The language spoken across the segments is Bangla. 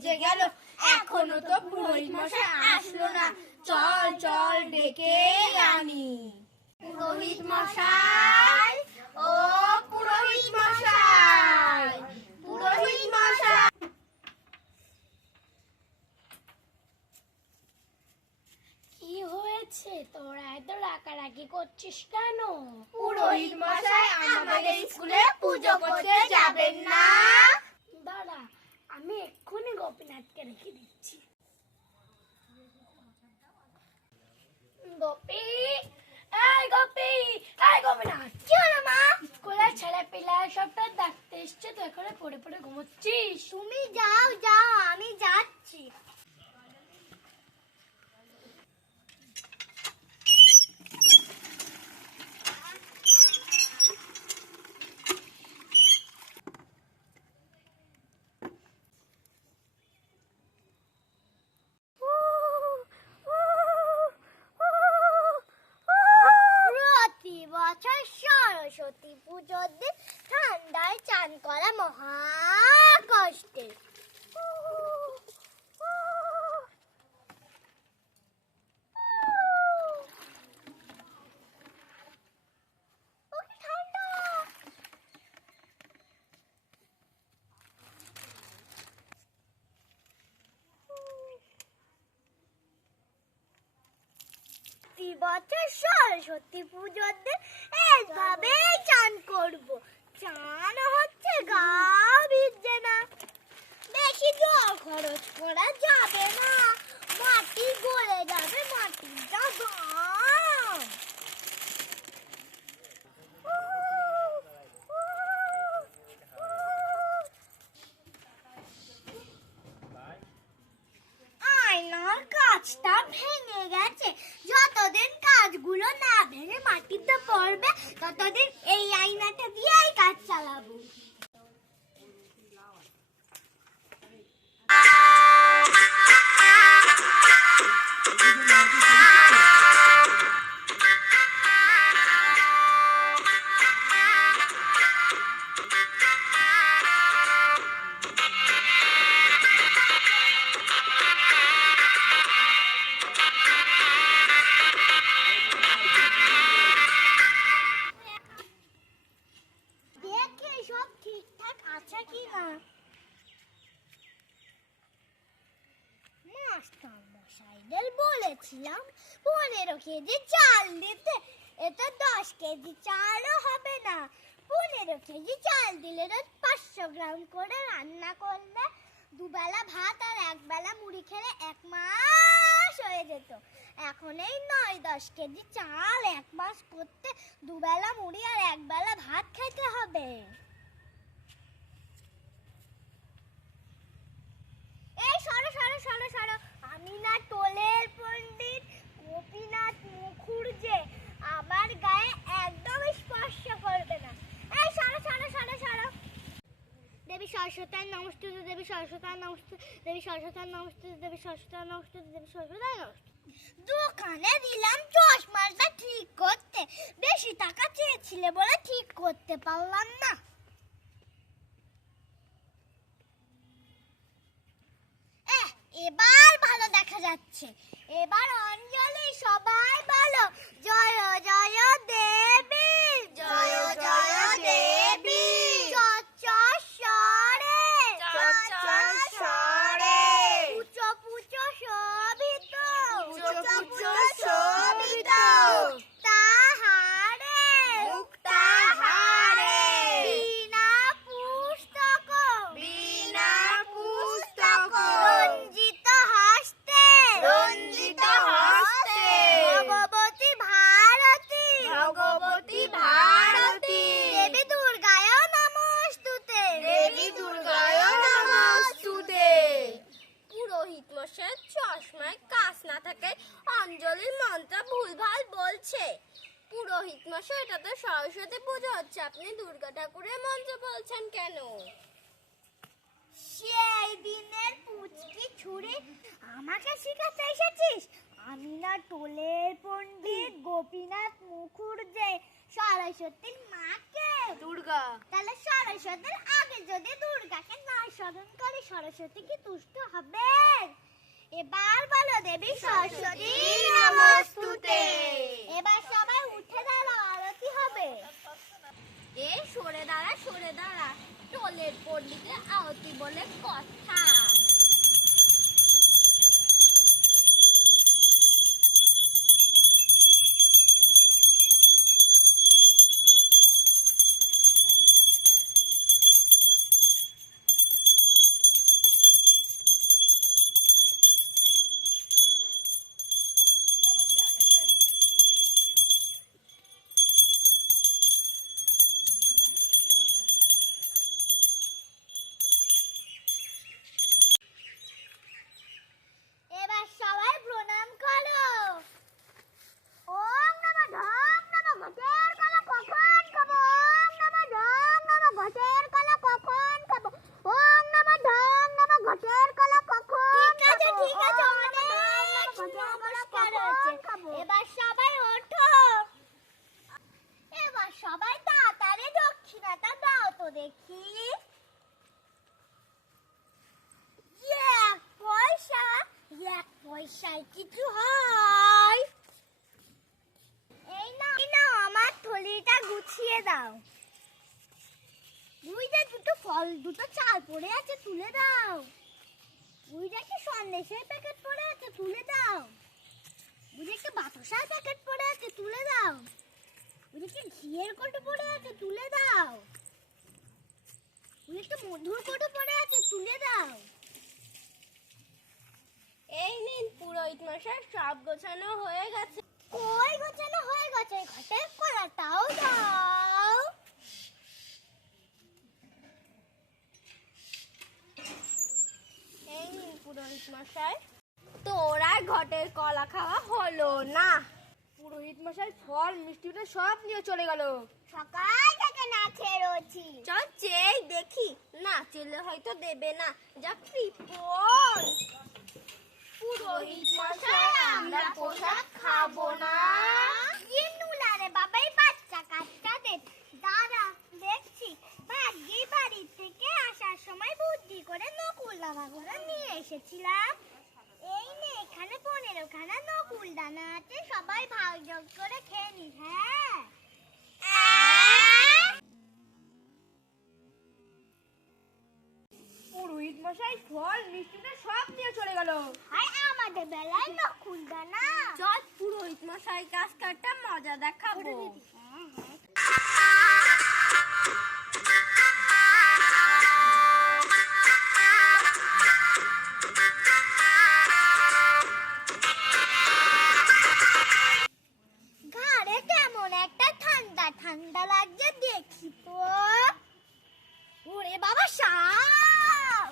বেজে গেল, এখনো তো পুরোহিত মশাই আসলো না। চল চল ডেকে আনি। পুরোহিত মশাই, ও পুরোহিত মশাই, পুরোহিত মশাই। কি হয়েছে, তোরা এত রাগারাগি করছিস কেন? পুরোহিত মশাই, আমাদের স্কুলে পুজো করতে যাবেন না? দাঁড়া, আমি এক্ষুনি গোপীনাথকে রেখে দিচ্ছি। গোপী, এই গোপী, এই গোপীনাথ। কি হলো মা? স্কুলের ছেলে পিলা সবটা ডাকতে এসছে, তো এখানে পড়ে পড়ে ঘুমোচ্ছিস? তুমি যাও যাও, আমি যাচ্ছি। প্রতি বছর সরস্বতী পুজোর দিন ঠান্ডায় চান করা মহা কষ্টের। প্রতি বছর সরস্বতী পুজোর দিন এইভাবেই চান করবো। চান হচ্ছে গা ভিজছে না, বেশি জল খরচ করা যাবে না, মাটি গলে যাবে, মাটিটা দাম। আয়নার কাজটা ভেঙে গেছে, যতদিন কাজগুলো না ভেঙে মাটিতে পড়বে ততদিন এই আয়নাটা দিয়েই কাজ চালাবো। দেখে সব ঠিকঠাক আছে কিনা। মাস্টার মশাইদের বলেছিলাম 15 কেজি চাল দিতে, এতে 10 কেজি চালও হবে না। 15 কেজি চাল দিলে রোজ 500 গ্রাম করে রান্না করলে দুবেলা ভাত আর একবেলা মুড়ি খেলে 1 মাস হয়ে যেত। এখন এই 9-10 কেজি চাল 1 মাস করতে দুবেলা মুড়ি আর একবেলা ভাত খেতে হবে। এই সরো সরো সরো সরো, আমি না টোলের পণ্ডিত গোপীনাথ মুখুর্জে, আমার গায়ে একদম স্পর্শ করবে না। এই সরো সরো সরো সরো। দেবী সরস্বতী নমস্তুতে, দেবী সরস্বতী নমস্তুতে, দেবী সরস্বতী নমস্তুতে, দেবী সরস্বতী নমস্তুতে, দেবী সরস্বতী নমস্তুতে। দোকানে দিলাম চশমাটা ঠিক করতে, বেশি টাকা চেয়েছিলে বলে ঠিক করতে পারলাম না। এবার ভালো দেখা যাচ্ছে। এবার অঞ্জলি সবাই বলো, জয় জয় দেবী, জয় জয় দেবী। চচ্চরে, চচ্চরে, পুচো পুচো শোভিত, পুচো পুচো শোভিত, তাহারে, মুক্তাহারে, বিনা পুস্তক, বিনা পুস্তক, রঞ্জিত হস্তে, রঞ্জিত হস্তে, ভগবতী ভারতী, ভগবতী ভারতী, দেবী দুর্গায় নমস্তুতে, দেবী দুর্গায় নমস্তুতে। পুরোহিত মশাই চশমায় কাঁচ না থাকে অঞ্জলির মন্ত্র ভুলভাল বলছে। পুরোহিত মশাই, এটা তো সরস্বতী পুজো হচ্ছে, আপনি দুর্গা ঠাকুরের মন্ত্র বলছেন কেন? সেই দিনের পুচকি ছুরি আমাকে শিখাতে এসেছিস? আমি না টোলের পণ্ডিত গোপীনাথ মুখুর্জে, সরস্বতীর মাকে। দুর্গা। তাহলে সরস্বতীর আগে যদি দুর্গাকে না স্মরণ করে সরস্বতী কি তুষ্ট হবে? এবার বলো দেবী সরস্বতী নমস্তুতে। এবার সবাই উঠে দাঁড়াও, আরতি হবে। এই সরে দাঁড়া, টোলের পল্লীতে আরতি বলে কথা। এবার সবাই প্রণাম করো। ওম নমঃ ঢং নমঃ ঘটের কলা কখন খাবো? ওম নমঃ ঢং নমঃ ঘটের কলা কখন খাবো? ওম নমঃ ঢং নমঃ ঘটের কলা কখন খাবো? ঠিক আছে, অনেক নমস্কার হয়েছে। এবার সবাই ওঠো। এবার সবাই তাড়াতাড়ি দক্ষিণাটা দাও তো দেখি। এক পয়সায় কিছু হয়? এই নাও আমার থলিটা গুছিয়ে দাও। ওই যে দুটো ফল, দুটো চাল পড়ে আছে, তুলে দাও। ওই যে একটা সন্দেশের প্যাকেট পড়ে আছে, তুলে দাও। ওই যে একটা বাতাসার প্যাকেট পড়ে আছে, তুলে দাও। ওই যে একটা ঘিয়ের কৌটো পড়ে আছে, তুলে দাও। ওই একটা মধুর কৌটো পড়ে আছে, তুলে দাও। এই নিন, পুরোহিত মশাই সব গোছানো হয়ে গেছে। কই গোছানো হয়ে গেছে? ঘটের কলাটাও দাও। এই নিন পুরোহিত মশাই। তোর আর ঘটের কলা খাওয়া হলো না। পুরোহিত মশাই ফল মিষ্টিটা সব নিয়ে চলে গেল। সকাল থেকে না খেয়ে রয়েছি। চল চেয়ে দেখি, না চেলে হয়তো দেবে না। যা কৃপণ! পুরোহিত মশাই, আমরা প্রসাদ খাবো না। নুলারে বাবাই বাচ্চা কাচ্চা দে। দাঁড়া দেখছি। ভাগ্যি বাড়ি থেকে আসার সময় বুদ্ধি করে নকুল দানাগুলো নিয়ে এসেছিলাম। এই নে, এখানে 15 খানা নকুল দানা আছে, সবাই ভাগ যোগ করে খেয়ে নিস। হ্যাঁ, পুরোহিত মশাই ফল মিষ্টিটা সব নিয়ে চলে গেল। আর আমাদের বেলায় নকুল দানা। চল পুরোহিত মশাই কাজটা একটা মজা দেখাবো। ঘাড়ে কেমন একটা ঠান্ডা ঠান্ডা লাগছে, দেখি তো। ওরে বাবা, সাপ!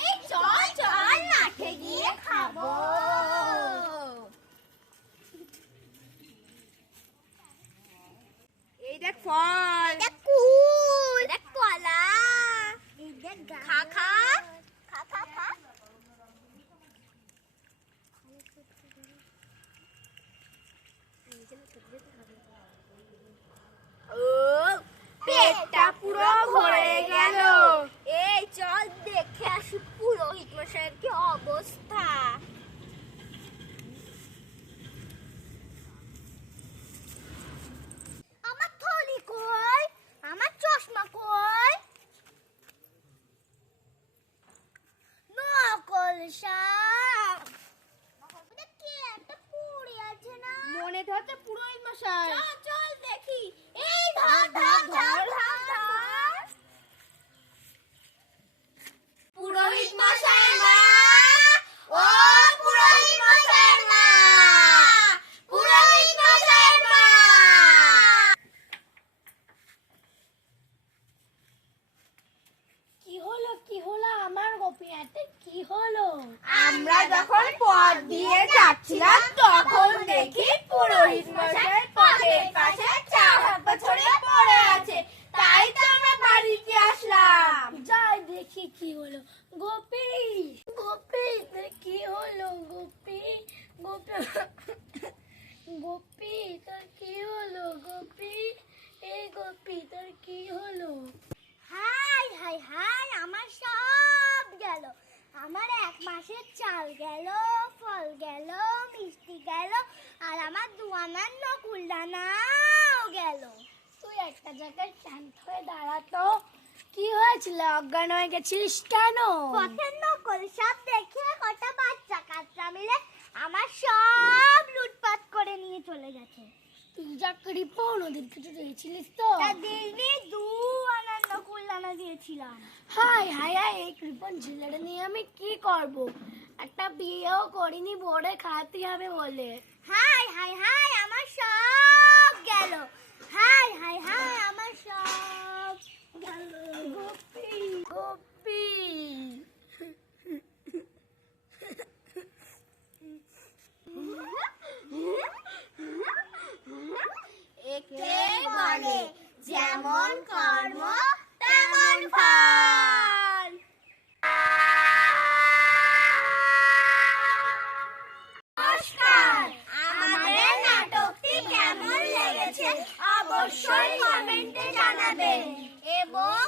এই চল মাঠে গিয়ে খাবো। এই দেখ ফল। এটা কুল, এটা কলা। এটা গাছ। খা খা। খা খা খা। ও, পেটটা পুরো ভরে গেল। এই চল দেখে আসি পুরোহিত মশাইয়ের কি অবস্থা। আমার থলি কই? আমার চশমা কই? নকল সাপ। ওটা কি একটা পড়ে আছে না? মনে তো হচ্ছে পুরোহিত মশাই। চল দেখি। এই ধর ধর ধর ধর ধর। পুরোহিত মশাইয়ের মা, ও পুরোহিত মশাইয়ের মা, পুরোহিত মশাইয়ের মা। কি হলো আমার গোপীনাথে, কি হলো? আমরা যখন পথ দিয়ে যাচ্ছিলাম তখন দেখি পুরোহিত মশাই পথের পাশে চার হাত ছড়িয়ে পড়ে আছে। তাই তো আমরা বাড়িতে আসলাম। যাই দেখি কি হলো। গোপী, গোপী তোর কি হলো? গোপী, গোপী, গোপী তোর কি হলো? গোপী, এই গোপী তোর আমার নকুলদানাও গেল। তুই একটা জায়গায় শান্ত হয়ে দাঁড়াতো। কি হয়েছিল? অজ্ঞান হয়ে গেছিলিস কেন? পথের নকল সব দেখে কটা বাচ্চা কাচ্চা মিলে আমার সব লুটপাট করে নিয়ে চলে গেছে। তুই যা কৃপণ, ওদের কিছু দিয়েছিলিস তো? তা দিল্লি 2 আনার নকুলদানা দিয়েছিলাম। হায় হায় হায়, এই কৃপণ ছেলেটা নিয়ে আমি কি করব? একটা বিয়েও করিনি বোর্ডে খাওয়াতে হবে বলে। হাই হাই হাই আমার সব গেল। হাই হাই হাই আমার সব গেল। গোপী গোপী, একে বলে যেমন কর্ম তেমন ফল। নমস্কার, আমাদের নাটকটি কেমন লেগেছে অবশ্যই কমেন্টে জানাবেন এবং